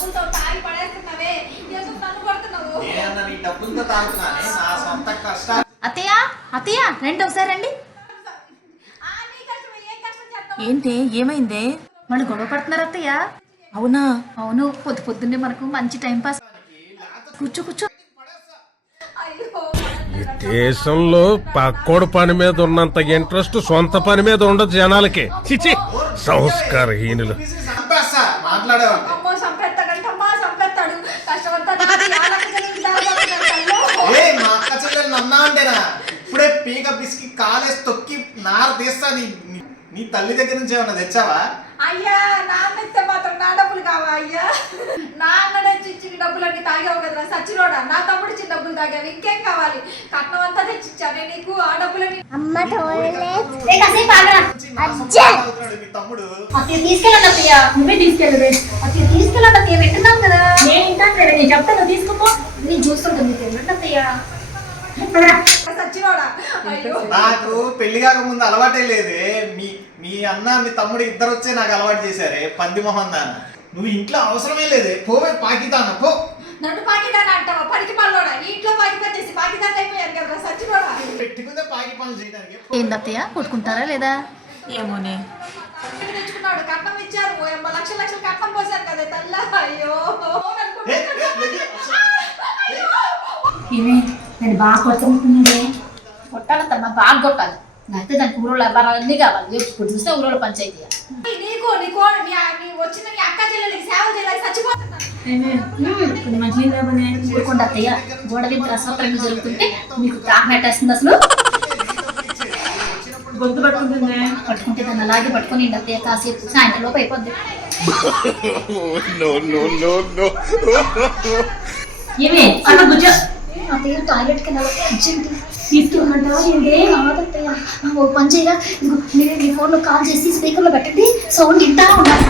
డబ్బులతో తాగి పడేస్తున్నావే ఎందుకు నన్ను కొడుతున్నావు? నేనన్నా నీ డబ్బులతో తాగుతున్నానే నా సొంత కష్టాలు. అత్తయ్య అత్తయ్య రండి ఒకసారి రండి. ఏంటి ఏమైందే? వాళ్ళు గొడవ పడుతున్నారు అత్తయ్య. అవునా? అవును, పొద్దు పొద్దున్నే మనకు మంచి టైం పాస్. కూర్చో కూర్చో. ఈ దేశంలో పక్కోడు పని మీద ఉన్నంత ఇంట్రెస్ట్ సొంత పని మీద ఉండదు జనాలకి. చిచి సంస్కారహీనులు. చంపేస్తా మాట్లాడేవాళ్ళు. అమ్మో సంపెత్తాడంటమ్మా, సంపెత్తాడు. కష్టమంతా నాది. ఏ మా అక్క చెల్లెలు నన్నా అంటేనా ఇప్పుడే పీక పిసికి కాలేసి తొక్కి నార తీస్తా. నీ తల్లి దగ్గర నుంచి ఏమన్నా తెచ్చావా? అయ్యా నాన్న ఇస్తే మాత్రం నా డబ్బులు కావా అయ్యా? నాన్న ఇచ్చిన డబ్బులన్నీ తాగావు కదరా సచ్చినోడా. నా తమ్ముడు ఇచ్చిన డబ్బులు తాగావు, ఇంకేం కావాలి? కట్నం అంతా తెచ్చిచ్చానే నీకు. ఆ డబ్బులని మీ తమ్ముడు తీసుకెళ్ళండి నువ్వే తీసుకెళ్ళదు. అత్తయ్య తీసుకెళ్ళండి అత్తయ్య, వింటున్నాం కదా. నేను ఇంటాను, నేను చెప్తాను తీసుకోపో. నేను చూస్తుంటుంది వెళ్ళండి అత్తయ్య. సచ్చినోడా. అయ్యో నాకు పెళ్లి కాక ముందు అలవాటే లేదే. మీ అన్న మీ తమ్ముడు ఇద్దరు వచ్చే నాకు అలవాటు చేశారే పంది మొహం దాన్న. నువ్వు ఇంట్లో అవసరమే లేదే. పోవే పాకితాన పో. నన్ను పాకిదాన్ని అంటావా? పనికి పనులోడా? ఇంట్లో పాకిదాన్ని చేసి పాకిదాన్ని అయిపోయాను కదా సచ్చినోడా. పెట్టుకుంటే పాకి పనులు చేయడానికి. ఏందత్తయ్య కొట్టుకుంటారా లేదా? ఏమోనే తెచ్చుకున్నాడు, కట్నం ఇచ్చారు. 80 లక్షలు కట్నం పోసారు కదా తల్ల. అయ్యో ఏమి నేను బాగా కొట్టుకుంటున్నాడే. కొట్టాలత్తమ్మ, బాగా కొట్టాలి. అయితే దానికి ఊరోళ్ళు అన్నీ కావాలి. ఎప్పుడు చూస్తే ఊరోళ్ళ పంచాయతీ. నీకు నీకు నీ వచ్చిన నీ అక్క చెల్లెలకి సేవ చేయాలి. చచ్చిపోతున్నా. కొన్ని మంచి ఊరుకుండా అత్తయ్య. గోడ మీద అసలు జరుగుతుంటే మీకు తాకనట్టేస్తుంది. అసలు గొంతు పట్టుకుంటే దాన్ని అలాగే పట్టుకొని అత్తయ్య కాసేపు సాయంత్రం లోపు అయిపోద్ది. ఏమి అత్తయ్య టాయిలెట్ కి అర్జెంట్ తీసుకెళ్ళమంటావా? కాదత్తయ్య, ఓ పని చేయరా, మీరే మీ ఫోన్ లో కాల్ చేసి స్పీకర్ లో పెట్టండి, సౌండ్ వింటా ఉండాలి.